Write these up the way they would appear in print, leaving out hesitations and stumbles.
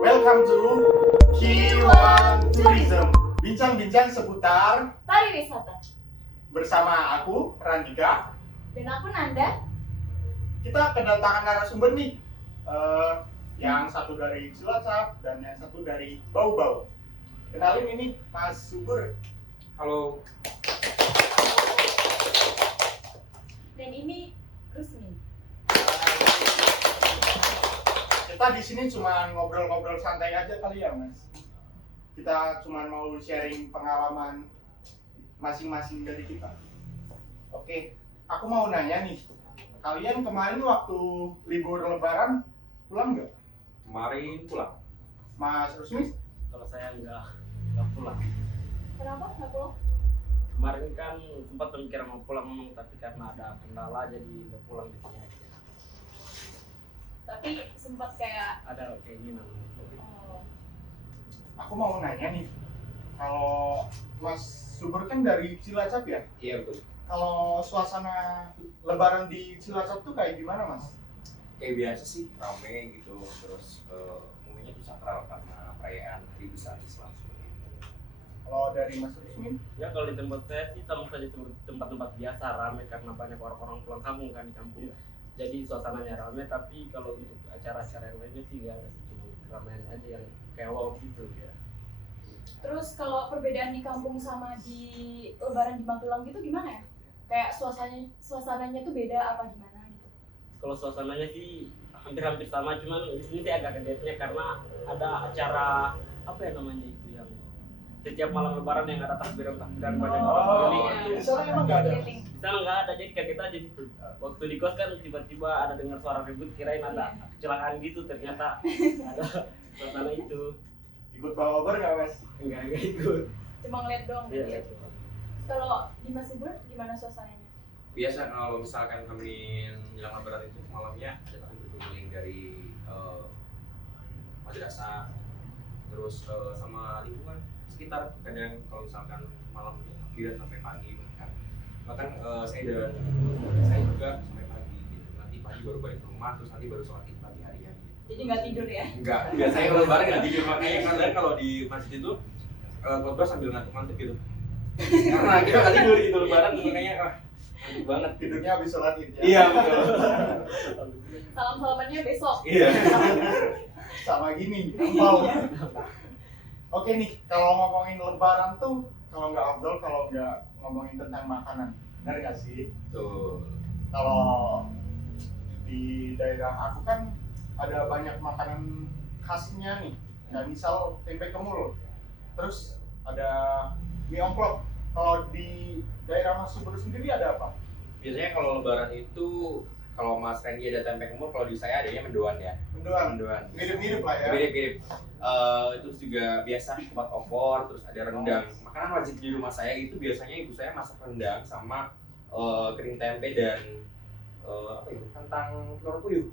Welcome to Q1 Tourism. Bincang-bincang seputar pariwisata. bersama aku Randika. Dan aku Nanda. Kita kedatangan narasumber nih. Yang satu dari Cilacap dan yang satu dari Bau-Bau. Kenalin ini Mas Subur. Halo. Dan ini Rusmi. Kita di sini cuma ngobrol-ngobrol santai aja kali ya, Mas. Kita cuma mau sharing pengalaman masing-masing dari kita. Oke, aku mau nanya nih. Kalian kemarin waktu libur Lebaran pulang nggak? Kemarin pulang. Mas Rusmi? Kalau saya nggak pulang. Kenapa nggak pulang? Kemarin kan sempat pemikiran mau pulang memang, tapi karena ada kendala jadi nggak pulang di sini aja. Tapi sempat kayak Ada keinginan. Aku mau nanya nih. Kalau Mas Subur kan dari Cilacap ya? Iya betul. Kalau suasana Lebaran di Cilacap tuh kayak gimana, Mas? Kayak biasa sih, rame gitu. Terus umumnya tuh sakral karena perayaan hari besar Islam seperti itu. Kalau dari Mas Rusmi? Ya kalau di tempat saya sih sama saja seperti tempat-tempat biasa, ramai karena banyak orang-orang pulang kampung kan di kampung. Jadi suasananya ramai, tapi kalau untuk acara-acara yang lainnya sih nggak ada sih, cuma keramaian aja yang kayak wow gitu ya. terus kalau perbedaan di kampung sama di Lebaran di Magelang gitu gimana ya? Kayak suasananya tuh beda apa gimana gitu? Kalau suasananya sih hampir-hampir sama, cuman di sini saya agak kagetnya karena ada acara apa ya namanya itu yang setiap malam Lebaran yang ada takbiran-takbiran banyak orang keliling iya. itu. Di sana emang nggak ada? Keliling. Di sana nggak ada, jadi kaget aja gitu. Waktu di kos kan tiba-tiba ada dengar suara ribut, kirain ada kecelakaan gitu, ternyata ada suasana itu. Ikut bawa obor nggak, Mas? Enggak ikut. Cuma ngeliat doang gitu Iya. ya. Kalau di Mas Subur gimana suasananya? Biasa kalau misalkan kami menjelang Lebaran itu malamnya ada takbir berkeliling dari madrasah, terus sama lingkungan sekitar. Kadang kalau misalkan malamnya takbiran sampai pagi bahkan saya juga sampai pagi gitu. Nanti pagi baru balik ke rumah, terus nanti baru sholat id pagi harian. Jadi nggak tidur ya? Enggak, biasanya kalau Lebaran nggak tidur, makanya kadang kalau di masjid itu khotbah sambil ngantuk-ngantuk gitu. Karena kita nggak tidur gitu Lebaran, makanya ngantuk banget. Tidurnya habis sholat id ya? Iya betul. Salam-salamannya besok. Iya. Sama gini, empau. Oke nih, kalau ngomongin Lebaran tuh, kalau nggak Abdul, kalau nggak ngomongin tentang makanan, benar nggak sih? Tuh. Kalau di daerah aku kan ada banyak makanan khasnya nih, kayak misal tempe kemul, terus ada mie ongklok. Kalau di daerah Mas Subur sendiri ada apa? Biasanya kalau Lebaran itu kalau Mas Randy ada tempe kemul, kalau di saya adanya mendoan ya. Mendoan, Mendoan. mirip-mirip lah ya. Mirip-mirip. Terus juga biasa kupat opor, terus ada rendang. Makanan wajib di rumah saya itu biasanya ibu saya masak rendang sama kering tempe dan apa itu? Kentang telur puyuh.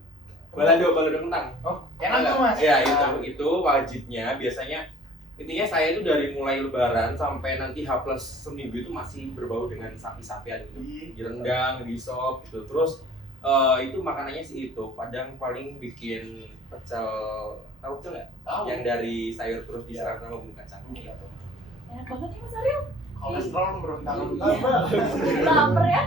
Balado kentang. Oh, enak tuh Mas? Iya, itu wajibnya. Biasanya intinya saya itu dari mulai Lebaran sampai nanti H plus seminggu itu masih berbau dengan sapi-sapian gitu. Di rendang, di sop gitu. Terus itu makanannya sih itu. Padang paling bikin pecel, tahu pecel nggak? Tahu. Yang dari sayur terus diserap sama bumbu kacang. Enak banget nih Mas Ariel. Kolesterol berontak. Lapar ya?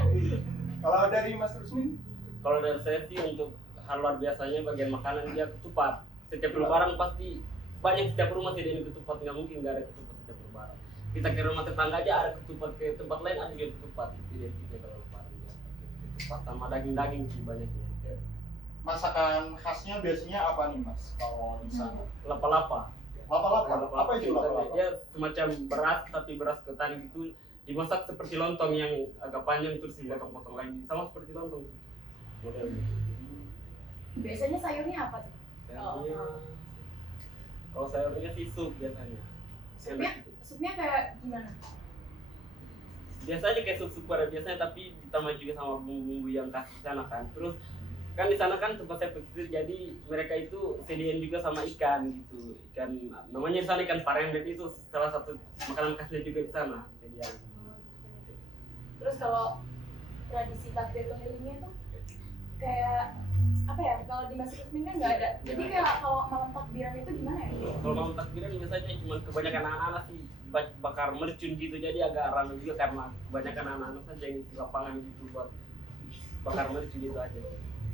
Kalau dari Mas Rusmin? Kalau dari saya sih untuk hal luar biasanya bagian makanan dia ketupat. Setiap Lebaran pasti banyak, setiap rumah tidak ada ketupat, nggak mungkin nggak ada ketupat setiap Lebaran. Kita ke rumah tetangga aja ada ketupat, ke tempat lain ada juga ketupat. Itu identiknya kalau Lebaran ya. Ketupat sama daging-daging sih banyaknya. Masakan khasnya biasanya apa nih Mas? Kalau di sana? Lapa-lapa. Lapa-lapa? Apa itu lapa-lapa? Dia semacam beras tapi beras ketan gitu, dimasak seperti lontong yang agak panjang terus dipotong-potong lagi, sama seperti lontong modelnya. Biasanya sayurnya apa tuh? Kalau sayurnya sih sup biasanya. Supnya kayak gimana? Biasa aja kayak sup pada biasanya, tapi ditambah juga sama bumbu-bumbu yang khas di sana kan. Terus kan di sana kan tempat saya pesisir, jadi mereka itu sediain juga sama ikan gitu. Ikan namanya di sana ikan paren, jadi itu salah satu makanan khasnya juga di sana sediain. Terus kalau tradisi takbir kelilingnya tuh kayak apa ya, kalau di Masjid Usmin kan nggak ada. Jadi kayak kalau malam takbiran itu gimana ya? Kalau malam takbiran biasanya cuma kebanyakan anak-anak sih bakar mercun gitu, jadi agak ramai juga karena kebanyakan anak-anak saja yang di lapangan gitu buat bakar mercun itu aja.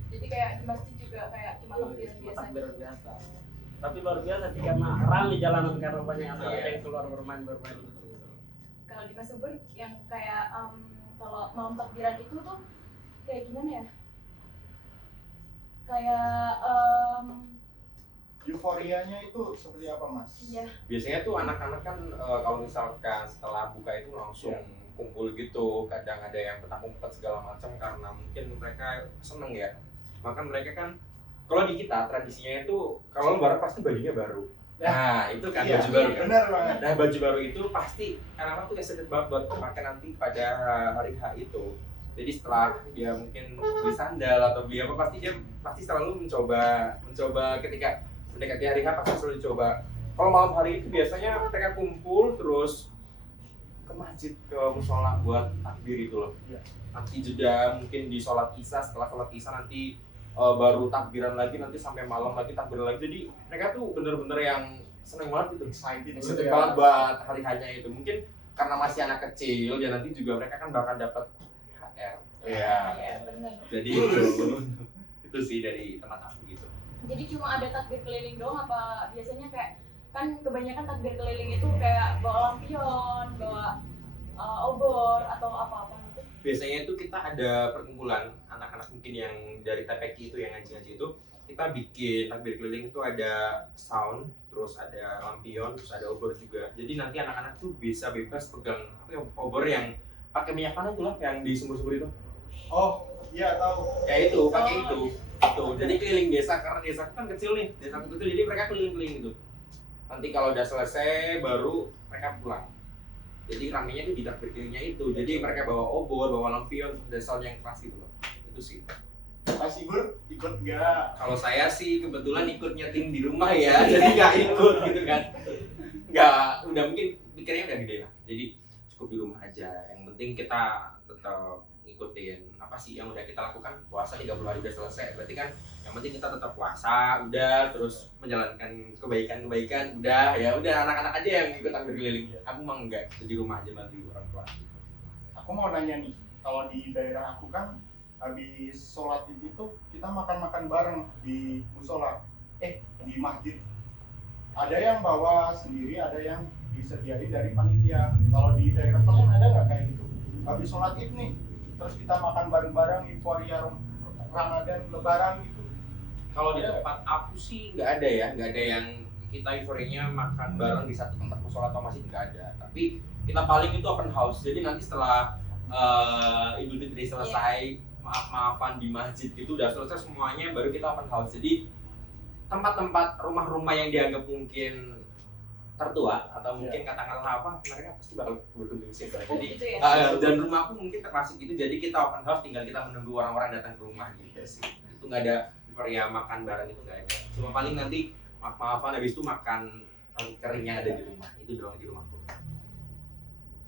Jadi kayak di masjid juga kayak cuma takbiran Cuma biasa. takbiran biasa. Tapi luar biasa sih karena ramai jalanan karena banyak anak Iya. yang keluar bermain gitu. Kalau di Mas Ubur yang kayak kalau malam takbiran itu tuh kayak gimana ya? Kayak Euforianya itu seperti apa, Mas? iya, Biasanya tuh anak-anak kan kalau misalkan setelah buka itu langsung kumpul gitu, kadang ada yang petak umpet segala macam karena mungkin mereka seneng ya. Maka mereka kan kalau di kita tradisinya itu kalau lebaran pasti bajunya baru. Nah itu kan Iya, baju baru kan. benar banget. Nah baju baru itu pasti anak-anak tuh excited banget buat pakai nanti pada hari H itu. Jadi setelah dia mungkin beli sandal atau beli apa, pasti dia selalu mencoba ketika mendekati hari H pasti selalu dicoba. Kalau malam hari itu biasanya mereka kumpul terus ke masjid, ke musola buat takbir itu loh. Iya. Nanti jeda mungkin di sholat isya, setelah sholat isya nanti baru takbiran lagi, nanti sampai malam lagi takbiran lagi. Jadi mereka tuh bener-bener yang seneng banget gitu, excited ya. banget buat hari hanya itu. Mungkin karena masih anak kecil dan nanti juga mereka kan bakal dapat THR. Iya. iya benar. Jadi itu sih dari tempat aku gitu. Jadi cuma ada takbir keliling doang apa biasanya kayak kan kebanyakan takbir keliling itu kayak bawa lampion, bawa obor atau apa-apa gitu. Biasanya itu kita ada perkumpulan anak-anak mungkin yang dari TPQ itu yang ngaji-ngaji itu, kita bikin takbir keliling itu ada sound, terus ada lampion, terus ada obor juga. Jadi nanti anak-anak tuh bisa bebas pegang obor yang pakai minyak panas tuh lah, yang di sumur-sumur itu. Oh, iya tahu. Kayak itu, pakai itu. Tuh, jadi keliling desa, karena desa kan kecil nih, desa kecil, jadi mereka keliling-keliling itu. Nanti kalau udah selesai baru mereka pulang. Jadi ramenya tuh di takbir kelilingnya itu. Jadi mereka bawa obor, bawa lampion, dan sound yang keras gitu loh. Itu sih. Mas Ibur ikut nggak? Kalau saya sih kebetulan ikut nyeting di rumah ya, jadi nggak ikut gitu kan. Udah mungkin pikirnya udah gede lah. Jadi cukup di rumah aja. Yang penting kita tetap ikutin apa sih yang udah kita lakukan. Puasa 30 hari udah selesai, berarti kan yang penting kita tetap puasa, udah, terus menjalankan kebaikan-kebaikan, udah, ya udah, anak-anak aja yang ikut takbir keliling. Aku mah enggak, di rumah aja bantu orang tua. Aku mau nanya nih, kalau di daerah aku kan habis sholat itu kita makan-makan bareng di musola, di masjid. Ada yang bawa sendiri, ada yang disediain dari panitia. Kalau di daerah kalian ada nggak kayak gitu? Habis sholat id nih, terus kita makan bareng-bareng, euforia Ramadan, Lebaran gitu. Kalau di tempat aku sih nggak ada ya, nggak ada yang kita euforianya makan bareng di satu tempat musola atau masjid, nggak ada. Tapi kita paling itu open house. Jadi nanti setelah Idul Fitri selesai, maaf-maafan di masjid gitu udah selesai semuanya, baru kita open house. Jadi tempat-tempat rumah-rumah yang dianggap mungkin tertua atau mungkin katakanlah apa, mereka pasti bakal berkunjung sih. Jadi Gitu ya? dan rumahku mungkin termasuk gitu, jadi kita open house, tinggal kita menunggu orang-orang datang ke rumah gitu sih. Itu nggak ada euforia makan bareng, itu nggak ada. Cuma paling nanti maaf-maafan, habis itu makan roti keringnya ada di rumah, itu doang di rumahku.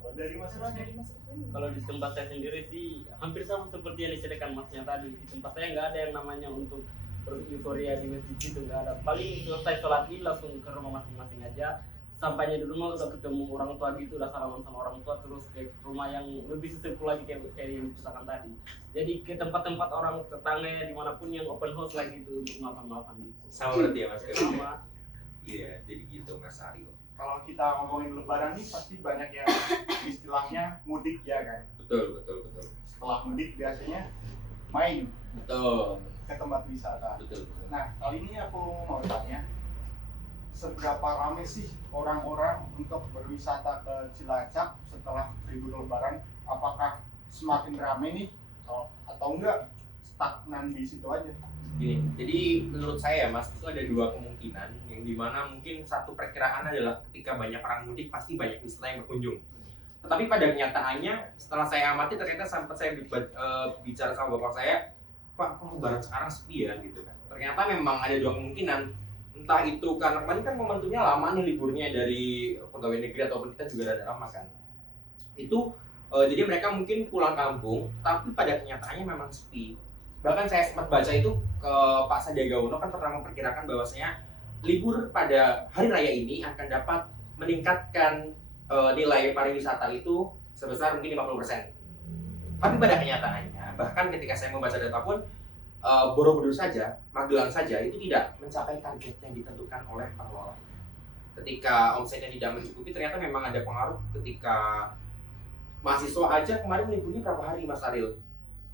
Kalau dari Mas Kalau dari Mas Ubur Kalau di tempat saya sendiri sih hampir sama seperti yang diceritakan masnya tadi. Di tempat saya nggak ada yang namanya untuk euforia di masjid itu, nggak ada. Paling selesai sholat id langsung ke rumah masing-masing aja. Sampainya di rumah udah ketemu orang tua gitu, udah salaman sama orang tua, terus ke rumah yang lebih sesepuh lagi kayak yang diceritakan tadi. Jadi ke tempat-tempat orang tetangga dimanapun yang open house lagi gitu untuk maafan-maafan gitu. Sama berarti ya Mas Kevin? Sama. Iya, jadi gitu Mas Aryo. kalau kita ngomongin Lebaran nih pasti banyak yang istilahnya mudik ya kan. Betul. Setelah mudik biasanya main Betul. ke tempat wisata. Betul. Nah, kali ini aku mau tanya, seberapa ramai sih orang-orang untuk berwisata ke Cilacap setelah libur Lebaran? Apakah semakin ramai nih atau enggak stagnan di situ aja? Gini, jadi menurut saya Mas, itu ada dua kemungkinan, yang dimana mungkin satu perkiraan adalah ketika banyak orang mudik pasti banyak wisata yang berkunjung. Tetapi pada kenyataannya setelah saya amati ternyata sampai saya bicara sama bapak saya, Pak, kok Lebaran sekarang sepi ya gitu kan. Ternyata memang ada dua kemungkinan. Entah itu karena kemarin kan momentumnya lama nih liburnya dari pegawai negeri ataupun kita juga ada lama kan. Itu jadi mereka mungkin pulang kampung, tapi pada kenyataannya memang sepi. Bahkan saya sempat baca itu ke Pak Sandiaga Uno kan pernah memperkirakan bahwasanya libur pada hari raya ini akan dapat meningkatkan nilai pariwisata itu sebesar mungkin 50%. Tapi pada kenyataannya, bahkan ketika saya membaca data pun, Borobudur saja, Magelang saja itu tidak mencapai target yang ditentukan oleh pengelola. Ketika omsetnya tidak mencukupi, ternyata memang ada pengaruh ketika mahasiswa aja kemarin liburnya berapa hari Mas Ariel?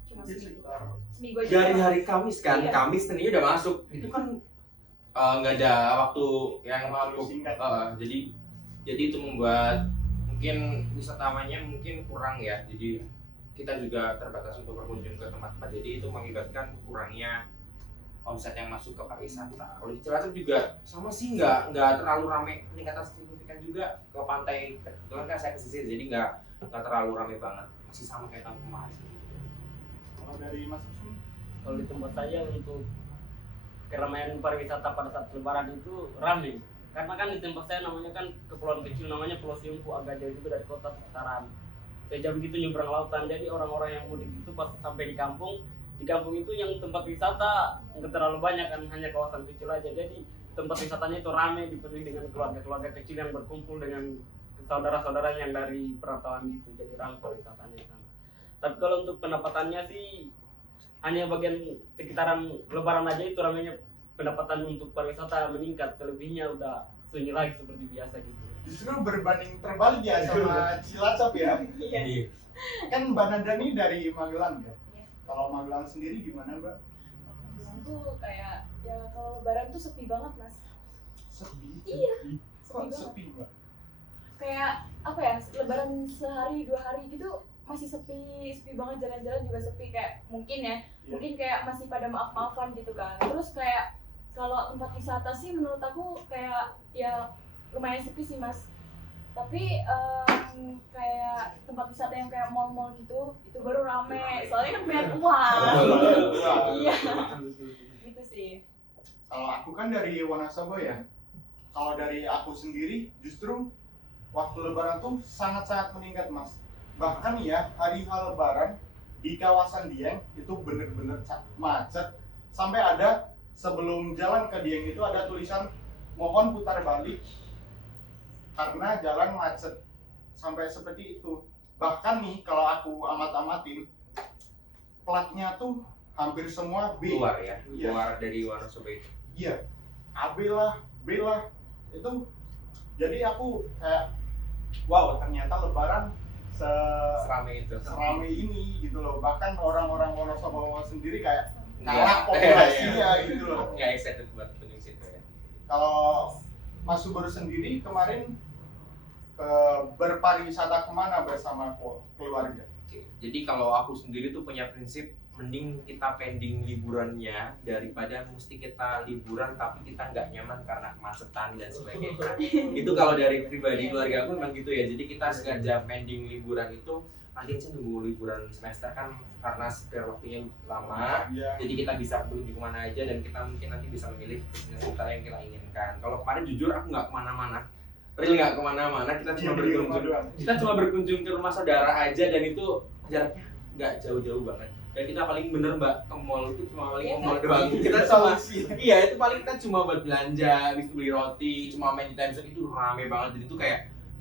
Cuma Jadi seminggu. sekitar Seminggu aja. Dari hari Kamis kan, Iya. Kamis Seninnya udah masuk. Itu kan nggak ada waktu yang Waktu cukup. singkat. Jadi itu membuat mungkin wisatawannya mungkin kurang ya. Jadi kita juga terbatas untuk berkunjung ke tempat-tempat. Jadi itu mengakibatkan kurangnya omset yang masuk ke pariwisata. Kalau di Cilacap juga sama sih, nggak terlalu ramai, peningkatan signifikan juga ke pantai. Kebetulan kan saya pesisir, jadi nggak terlalu ramai banget. Masih sama kayak tahun kemarin. Kalau dari Mas Usman, Kalau di tempat saya untuk keramaian pariwisata pada saat lebaran itu ramai. Karena kan di tempat saya namanya kan kepulauan kecil, namanya Pulau Siumpu, agak jauh juga dari kota sekitaran. Sejam gitu nyebrang lautan, jadi orang-orang yang mudik itu pas sampai di kampung itu yang tempat wisata nggak terlalu banyak kan, hanya kawasan kecil aja. Jadi tempat wisatanya itu ramai, dipenuhi dengan keluarga-keluarga kecil yang berkumpul dengan saudara-saudara yang dari perantauan gitu, jadi ramai pariwisatanya di sana. Tapi kalau untuk pendapatannya sih hanya bagian sekitaran lebaran aja itu ramainya pendapatan untuk pariwisata meningkat, selebihnya udah sunyi lagi seperti biasa gitu. justru berbanding terbalik ya sama Cilacap ya. Iya. Kan Mbak Nanda ini dari Magelang ya. Iya. Kalau Magelang sendiri gimana Mbak? Magelang tuh kayak ya kalau lebaran tuh sepi banget Mas. Sepi. Iya, Kok sepi sepi Mbak? Kayak apa ya, lebaran sehari 2 hari gitu masih sepi banget, jalan-jalan juga sepi, kayak mungkin ya, Iya. mungkin kayak masih pada maaf-maafan gitu kan. Terus kayak kalau tempat wisata sih menurut aku kayak ya lumayan sepi sih Mas. Tapi kayak tempat wisata yang kayak mall-mall gitu itu baru rame, soalnya kan banyak uang. Iya, gitu sih. Kalau aku kan dari Wonosobo ya. Kalau dari aku sendiri justru waktu lebaran tuh sangat-sangat meningkat Mas. Bahkan ya hari lebaran di kawasan Dieng itu bener-bener macet. Sampai ada sebelum jalan ke Dieng itu ada tulisan mohon putar balik karena jalan macet. Sampai seperti itu. Bahkan nih kalau aku amat-amatin platnya tuh hampir semua B. Keluar ya, Iya. keluar dari Wonosobo itu. Iya, AB lah, B lah, itu jadi aku kayak wow ternyata lebaran Seramai itu. seramai ini gitu loh. Bahkan orang-orang Wonosobo sendiri kayak Nggak. kalah populasinya gitu loh. Nggak excited buat kunjung situ ya. Kalau Mas Subur sendiri kemarin berpariwisata kemana bersama keluarga? Oke, jadi kalau aku sendiri tuh punya prinsip mending kita pending liburannya daripada mesti kita liburan tapi kita nggak nyaman karena kemacetan dan sebagainya. Itu kalau dari pribadi keluarga aku memang gitu ya. Jadi kita sengaja pending liburan itu nanti aja nunggu liburan semester kan karena spare waktunya lama. Iya. Jadi kita bisa berkunjung kemana aja dan kita mungkin nanti bisa memilih destinasi wisata yang kita inginkan. Kalau kemarin jujur aku nggak kemana-mana, real nggak kemana-mana. Kita cuma Di rumah berkunjung, doang. kita cuma berkunjung ke rumah saudara aja dan itu jaraknya nggak jauh-jauh banget. Dan kita paling bener mbak ke mall itu cuma paling ke mall doang. Kita cuma iya itu paling kita cuma buat belanja, habis itu beli roti, cuma main di Times Square itu rame banget jadi itu kayak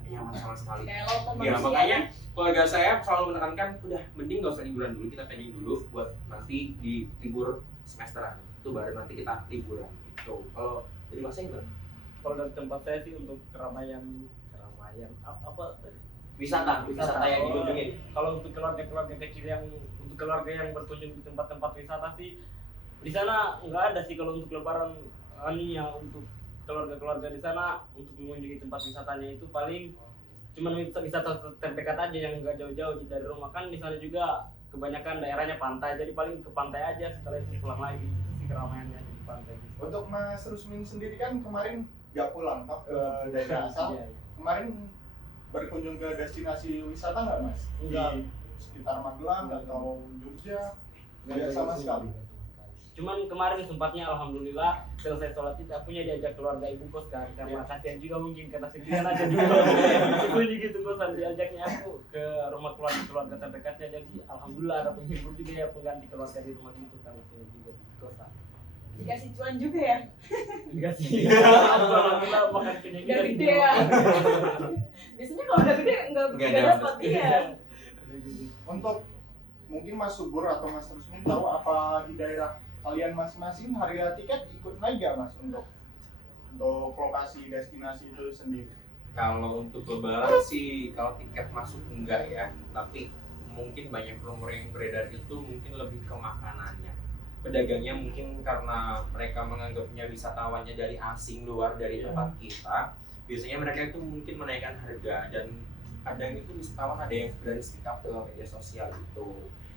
nyaman sama sekali. Kayak lautan Ya manusia. makanya keluarga saya selalu menekankan udah mending nggak usah liburan dulu, kita pending dulu buat nanti di libur semesteran itu baru nanti kita liburan gitu. Kalau dari Mas gimana? Kalau dari tempat saya sih untuk keramaian apa Wisata yang Oh, dikunjungin. kalau untuk keluarga kecil untuk keluarga yang berkunjung di tempat-tempat wisata sih di sana nggak ada sih. Kalau untuk lebaran ya untuk keluarga di sana untuk mengunjungi tempat wisatanya itu paling cuman wisata terdekat aja yang nggak jauh-jauh dari rumah. Kan di sana juga kebanyakan daerahnya pantai, jadi paling ke pantai aja, setelah itu pulang lagi. Itu sih keramaiannya di pantai gitu. Untuk Mas Rusmin sendiri kan kemarin nggak pulang toh ke daerah asal. Iya, iya. Kemarin berkunjung ke destinasi wisata nggak Mas? Enggak. Di sekitar Magelang atau Jogja? Nggak sama sekali. Cuman kemarin sempatnya alhamdulillah selesai sholat id akunya diajak keluarga ibu kos kan, karena kasihan juga mungkin karena sendirian aja dulu. Itu gitu kosan diajaknya aku ke rumah keluarga terdekatnya, jadi alhamdulillah ada penghibur juga ya, pengganti keluarga di rumah itu karena sini juga di kosan. dikasih cuan juga ya. Enggak sih. Alhamdulillah makan kenyang Udah gede ya. Biasanya kalau udah gede Nggak nggak dapet. dapat iya. Untuk mungkin Mas Subur atau Mas Rusmin tahu apa di daerah kalian masing-masing harga tiket ikut naik gak Mas untuk lokasi destinasi itu sendiri? Kalau untuk lebaran sih kalau tiket masuk enggak ya, tapi mungkin banyak rumor yang beredar itu mungkin lebih ke makanannya. Pedagangnya mungkin karena mereka menganggapnya wisatawannya dari asing luar dari tempat kita, biasanya mereka itu mungkin menaikkan harga dan kadang itu wisatawan ada yang berani speak up ke media sosial itu.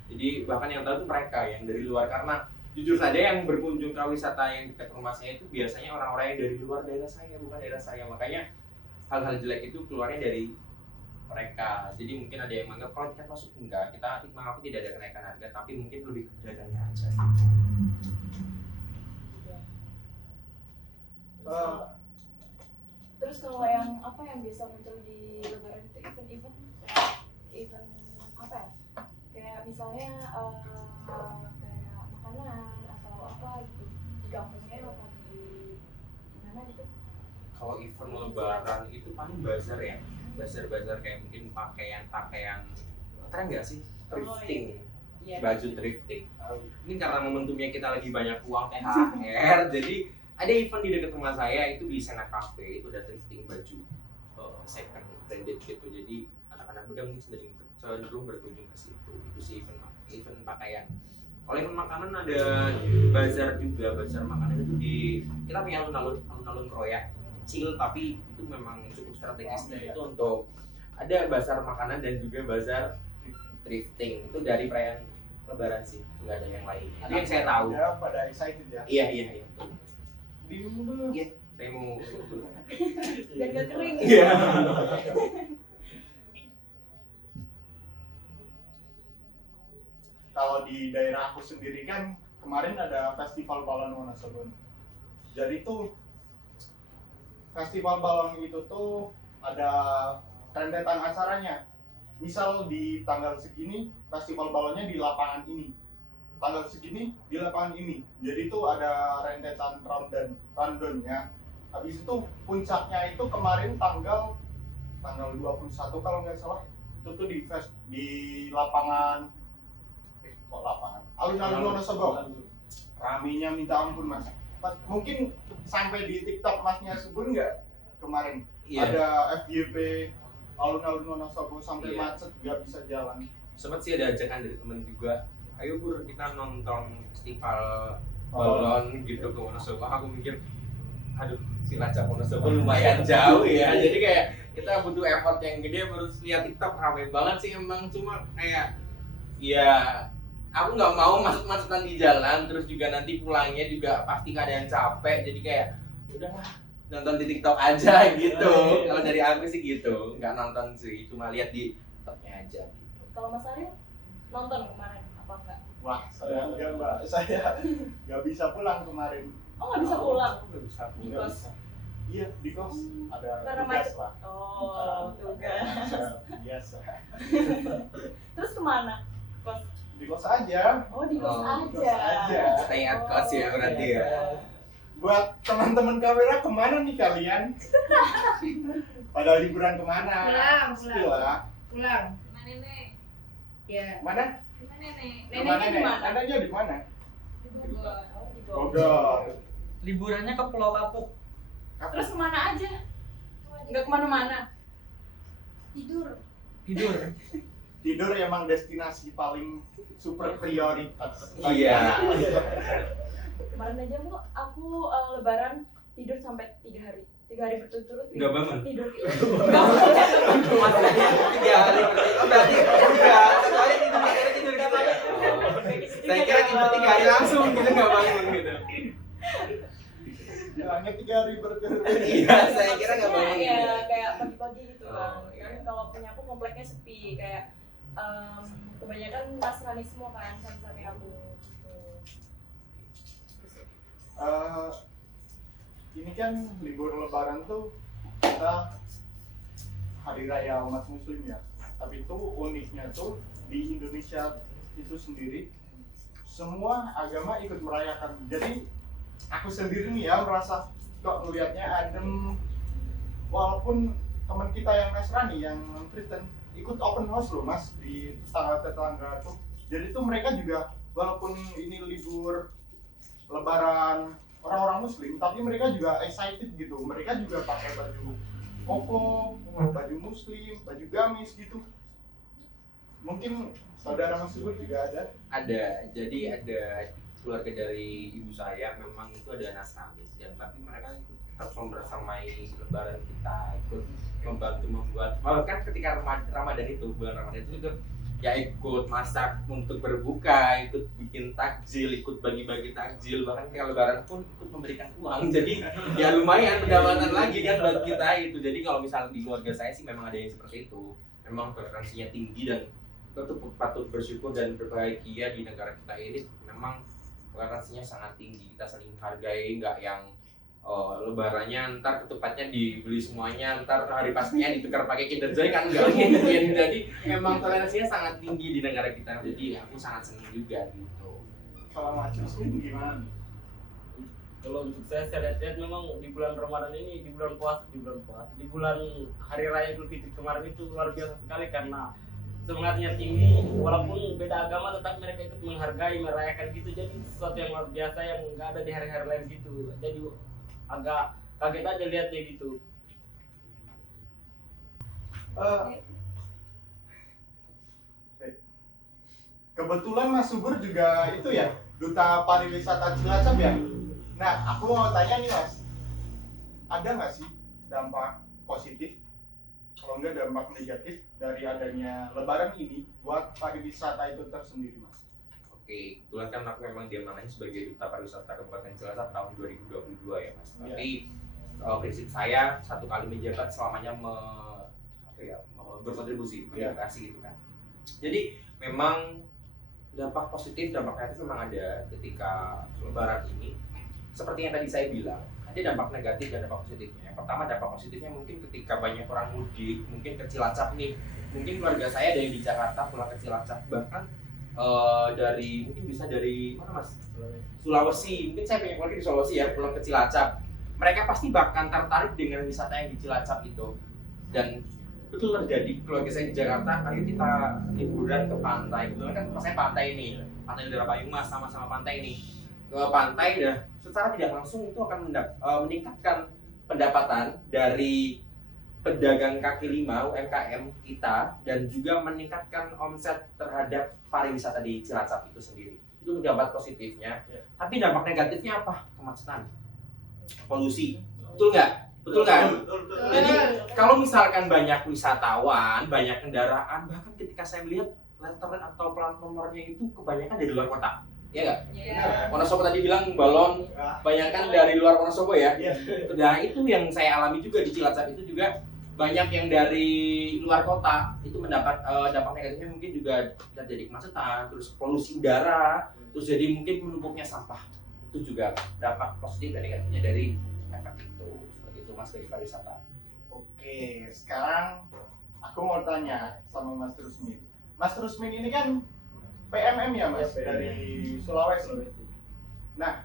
Jadi bahkan yang tahu itu mereka yang dari luar, karena jujur saja yang berkunjung ke wisata yang dekat rumah saya itu biasanya orang-orang yang dari luar daerah saya, bukan daerah saya. Makanya hal-hal jelek itu keluarnya dari mereka. Jadi mungkin ada yang menganggap kalau tiket masuk enggak, kita mengaku tidak ada kenaikan harga, tapi mungkin lebih ke pedagangnya aja. Terus kalau yang apa yang biasa muncul di lebaran itu event apa ya? Kayak misalnya kayak makanan atau apa gitu di kampungnya atau di mana gitu. Kalau event lebaran itu paling bazar ya, bazar-bazar kayak mungkin pakaian keren nggak sih? Thrifting, Iya. baju thrifting. Ini karena momentumnya kita lagi banyak uang THR, jadi ada event di dekat rumah saya itu di Sena Cafe, itu ada thrifting baju second branded gitu. Jadi anak-anak muda mungkin cenderung berkunjung ke situ. Itu sih event pakaian. Kalau event makanan ada bazar juga, bazar makanan itu di kita punya alun-alun Kroya kecil tapi itu memang cukup strategis dan itu untuk ada bazar makanan dan juga bazar thrifting itu dari perayaan lebaran sih, nggak ada yang lain. Itu yang saya tahu. Ya, pada excited ya. Iya. Bingung dulu. Iya, saya mau. Dan gak kering. Iya. Kalau di daerah aku sendiri kan kemarin ada festival balon Wonosobo. Jadi tuh festival balon itu tuh ada rentetan acaranya. Misal di tanggal segini festival balonnya di lapangan ini, tanggal segini di lapangan ini. Jadi itu ada rentetan rundownnya. Habis itu puncaknya itu kemarin tanggal 21 kalau nggak salah. Itu tuh di lapangan alun-alun Wonosobo. Raminya minta ampun Mas. Mungkin sampai di TikTok Masnya Subur nggak kemarin? Iya. Ada FYP alun-alun Wonosobo sampai Iya. macet nggak bisa jalan. Sempat sih ada ajakan dari temen juga, ayo Bur kita nonton festival balon gitu ke Wonosobo. Aku mikir, aduh Cilacap Wonosobo lumayan jauh ya, jadi kayak kita butuh effort yang gede. Baru lihat TikTok ramai banget sih emang, cuma kayak ya aku nggak mau macet-macetan di jalan, terus juga nanti pulangnya juga pasti keadaan capek, jadi kayak udahlah nonton di TikTok aja gitu. Kalau dari aku sih gitu, nggak nonton sih, cuma lihat di TikToknya aja gitu. Kalau Mas Arif nonton kemarin apa enggak? Wah, saya enggak Mbak, saya nggak bisa pulang kemarin. Oh nggak bisa pulang. Nggak bisa Di Nggak kos. bisa. Iya, di kos ada Karena tugas macet. lah. Oh tugas. Biasa. Terus kemana? Kos. Di kos aja. Oh di kos Oh, di kos aja. aja. Stay at kos ya berarti ya. Buat teman-teman kamera kemana nih kalian? Pada liburan kemana? Pulang. Setelah Pulang. Sama nenek. Ya. mana? Sama nenek. Kemana, Neneknya di mana? Neneknya di mana? Di Bogor. Oh di Bogor. Bogor. Liburannya ke Pulau Kapuk. Terus kemana aja? Nggak kemana-mana. Tidur. Tidur. Tidur emang destinasi paling super prioritas. Iya. Kemarin aja aku lebaran tidur sampai 3 hari. 3 hari berturut-turut. Nggak bangun? Tidur. Nggak bangun. Maksudnya 3 hari berarti. Oh berarti enggak. Soalnya tidur nggak bangun. Saya kira cuma 3 hari langsung gitu nggak bangun gitu. Bilangnya 3 hari berturut-turut. Iya, saya kira nggak bangun. Iya, kayak pagi-pagi gitu kan. Oh, iya. Kan kalau punya aku kompleknya sepi, kayak kebanyakan Nasranisme kan sampai aku gitu. Ini kan libur lebaran tuh kita hari raya umat muslim ya. Tapi itu uniknya tuh di Indonesia itu sendiri semua agama ikut merayakan. Jadi aku sendiri nih ya merasa kok ngelihatnya adem, walaupun teman kita yang Nasrani yang Kristen ikut open house loh mas di tetangga tuh. Jadi tuh mereka juga walaupun ini libur Lebaran orang-orang Muslim, tapi mereka juga excited gitu. Mereka juga pakai baju koko, baju Muslim, baju gamis gitu. Mungkin saudara Mas Subur juga ada? Ada, jadi ada keluarga dari ibu saya memang itu ada Nasrani, dan tapi mereka ikut tetap membersamai Lebaran kita, ikut membantu membuat, bahkan ketika Ramadan itu, bulan Ramadan itu ya ikut masak untuk berbuka, ikut bikin takjil, ikut bagi-bagi takjil, bahkan kayak Lebaran pun ikut memberikan uang. Jadi ya lumayan pendapatan lagi kan buat kita itu. Jadi kalau misalnya di keluarga saya sih memang ada yang seperti itu, memang toleransinya tinggi dan itu patut bersyukur dan berbahagia di negara kita ini. Memang toleransinya sangat tinggi, kita saling menghargai, nggak yang Lebarannya ntar ketupatnya dibeli semuanya, ntar hari pastinya ditukar pakai Kinder Joy kan enggak mungkin. Jadi memang toleransinya sangat tinggi di negara kita. Jadi aku sangat senang juga gitu. Kalau Mas Muslim gimana? Kalau untuk saya lihat memang di bulan Ramadan ini, di bulan puasa, di bulan Hari Raya Idul Fitri kemarin itu luar biasa sekali karena semangatnya tinggi, walaupun beda agama tetap mereka ikut menghargai, merayakan gitu. Jadi sesuatu yang luar biasa yang nggak ada di hari-hari lain gitu. Jadi agak kaget aja lihatnya gitu. Kebetulan Mas Subur juga itu ya, duta pariwisata Cilacap ya. Nah, aku mau tanya nih Mas, ada nggak sih dampak positif, kalau nggak dampak negatif dari adanya Lebaran ini buat pariwisata itu tersendiri Mas? Oke, kebetulan kan aku memang diamanahnya sebagai duta pariwisata Kabupaten Cilacap tahun 2022 ya Mas. Tapi prinsip saya satu kali menjabat selamanya berkontribusi, berkreasi gitu kan. Jadi memang dampak positif, dampak negatif memang ada ketika Lebaran ini. Seperti yang tadi saya bilang, ada dampak negatif dan dampak positifnya. Yang pertama dampak positifnya mungkin ketika banyak orang mudik, mungkin ke Cilacap nih, mungkin keluarga saya ada yang di Jakarta pulang ke Cilacap, bahkan mungkin bisa dari mana Mas? Sulawesi. Mungkin saya punya keluarga di Sulawesi ya, pulang ke Cilacap. Mereka pasti bahkan tertarik dengan wisata yang di Cilacap itu. Dan betul terjadi, keluarga saya di Jakarta, ayo kita liburan ke pantai. Kebetulan kan saya pantai nih, Pantai Udara Payung Mas, sama-sama pantai nih. Ke pantai dah secara tidak langsung itu akan meningkatkan pendapatan dari pedagang kaki lima UMKM kita dan juga meningkatkan omset terhadap pariwisata di Cilacap itu sendiri. Itu dampak positifnya. Tapi dampak negatifnya apa? Kemacetan, polusi. Betul nggak? Betul kan? Jadi kalau misalkan banyak wisatawan, banyak kendaraan, bahkan ketika saya melihat letteran atau plat nomornya itu kebanyakan dari luar kota. Iya nggak? Wonosobo tadi bilang balon, banyakkan dari luar Wonosobo ya. Nah itu yang saya alami juga di Cilacap, itu juga banyak yang dari luar kota itu mendapat dampak negatifnya, mungkin juga terjadi kemacetan, terus polusi udara, terus jadi mungkin menumpuknya sampah. Itu juga dampak positif dan negatifnya dari efek itu. Seperti itu Mas dari pariwisata. Oke, sekarang aku mau tanya sama Mas Rusmin. Mas Rusmin ini kan PMM ya Mas, dari Sulawesi. Nah,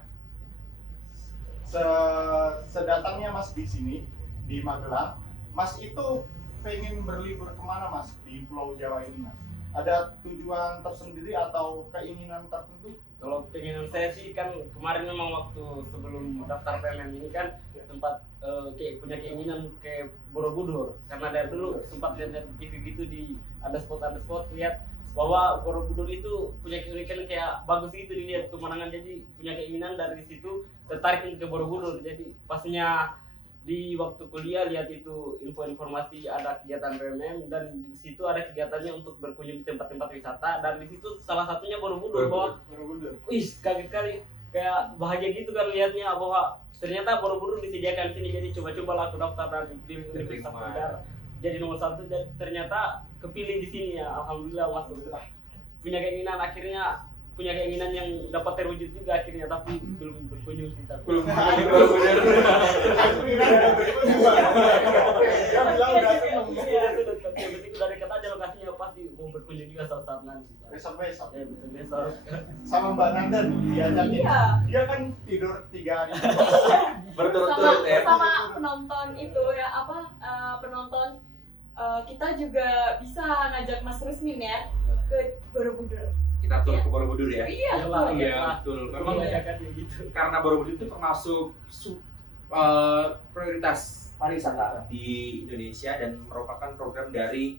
sedatangnya Mas di sini di Magelang, Mas itu pengen berlibur kemana Mas di Pulau Jawa ini Mas? Ada tujuan tersendiri atau keinginan tertentu? Kalau keinginan saya sih kan kemarin memang waktu sebelum daftar PMM ini kan sempat punya keinginan ke Borobudur, karena dari dulu sempat lihat di TV gitu, ada spot lihat bahwa Borobudur itu punya keunikan kayak bagus gitu dilihat pemandangan, jadi punya keinginan dari situ tertarik ke Borobudur. Jadi pasnya di waktu kuliah lihat itu informasi ada kegiatan PMM dan di situ ada kegiatannya untuk berkunjung di tempat-tempat wisata, dan di situ salah satunya Borobudur. Wih, kaget kali, kayak bahagia gitu kan lihatnya bahwa ternyata Borobudur disediakan sini. Jadi coba-coba aku daftar dan di Universitas Udara jadi nomor 1, dan ternyata kepilih di sini ya, alhamdulillah masuk. Punya keinginan yang dapat terwujud juga akhirnya, tapi belum berkunjung sih. Belum Begitu dari kata aja lokasinya pasti mau berkunjung juga saat nanti. Besok-besok. Ya besok. Sama Mbak Nanda nih, diajakin. Iya. Dia kan tidur 3 hari. Berturut-turut ya. Sama penonton itu ya penonton kita juga bisa ngajak Mas Rusmin ya ke Borobudur. Kita tur ke Borobudur ya. Iya. Iyalah, Iya betul. Memang kan gitu. karena Borobudur itu termasuk prioritas pariwisata di Indonesia dan merupakan program dari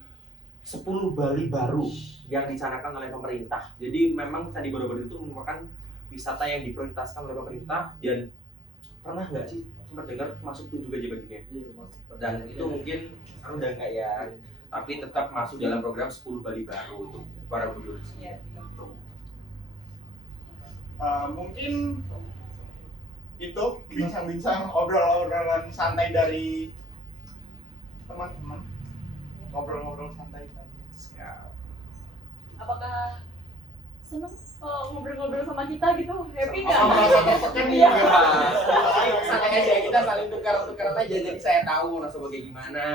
10 Bali baru yang dicanangkan oleh pemerintah. Jadi memang Candi Borobudur itu merupakan wisata yang diprioritaskan oleh pemerintah dan pernah nggak sih sempat dengar masuk 7 gajah baginya? Dan itu mungkin sekarang udah enggak ya, tapi tetap masuk dalam program 10 Bali baru untuk Borobudur. Iya. Mungkin itu bincang-bincang obrolan santai dari teman-teman, ngobrol-ngobrol santai tadi. Ya. Apakah seneng kalau ngobrol-ngobrol sama kita gitu? Happy nggak? Apa merasa tertekan nih? Iya. Santai aja, kita saling tukar-tukaran aja, jadi saya tahu Wonosobo kayak gimana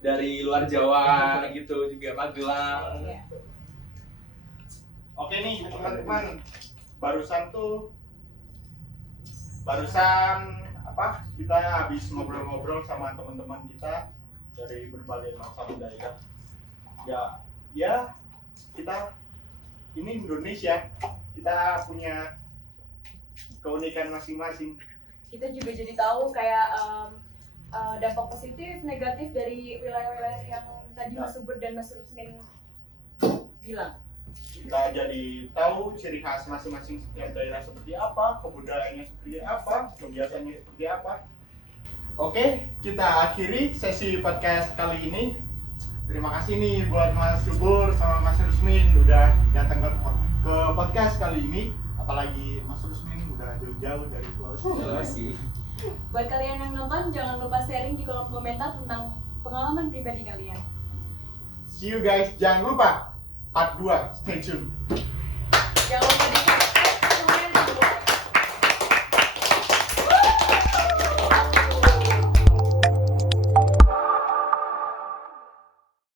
dari luar Jawa gitu, juga Magelang. Iya. Oke nih teman-teman, barusan apa? Kita habis ngobrol-ngobrol sama teman-teman kita dari berbagai macam daerah. Ya kita ini Indonesia, kita punya keunikan masing-masing. Kita juga jadi tahu kayak dampak positif, negatif dari wilayah-wilayah yang tadi Mas Subur dan Mas Rusmin bilang. Kita jadi tahu ciri khas masing-masing setiap daerah seperti apa, kebudayaannya seperti apa, kebiasaannya seperti apa. Oke, kita akhiri sesi podcast kali ini. Terima kasih nih buat Mas Subur sama Mas Rusmin udah datang ke podcast kali ini. Apalagi Mas Rusmin udah jauh-jauh dari Sulawesi. Buat kalian yang nonton, jangan lupa sharing di kolom komentar tentang pengalaman pribadi kalian. See you guys, jangan lupa part 2, stay tune.